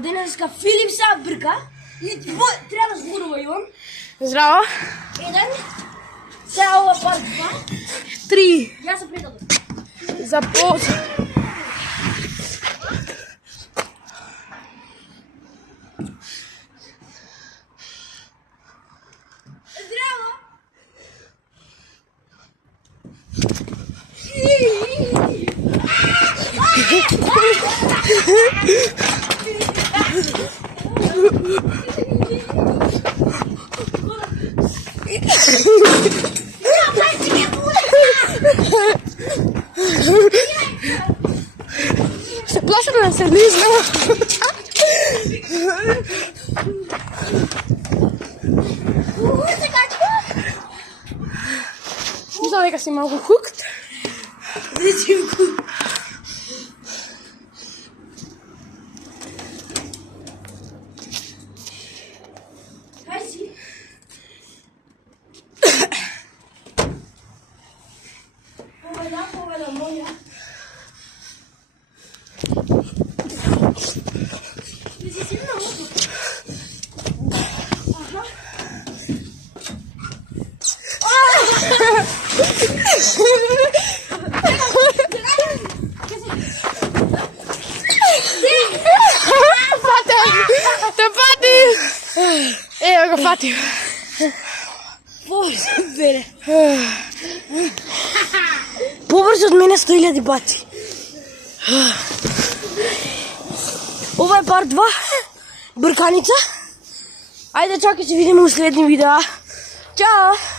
Денеска Филип се брка. И треба да зборува и он. Здраво. Еден. Сега ова парт 2. 3. Јас се предадов. Започна. Здраво. Се плаша да се не знам. Мисля дека си малку хукт. Поведа моја. Те пати! Ево го фати. Побре. Побрзо од мене 100.000 пати. Ова е парт 2. Брканица. Ајде чакай, ќе видиме у следни видеа. Чао!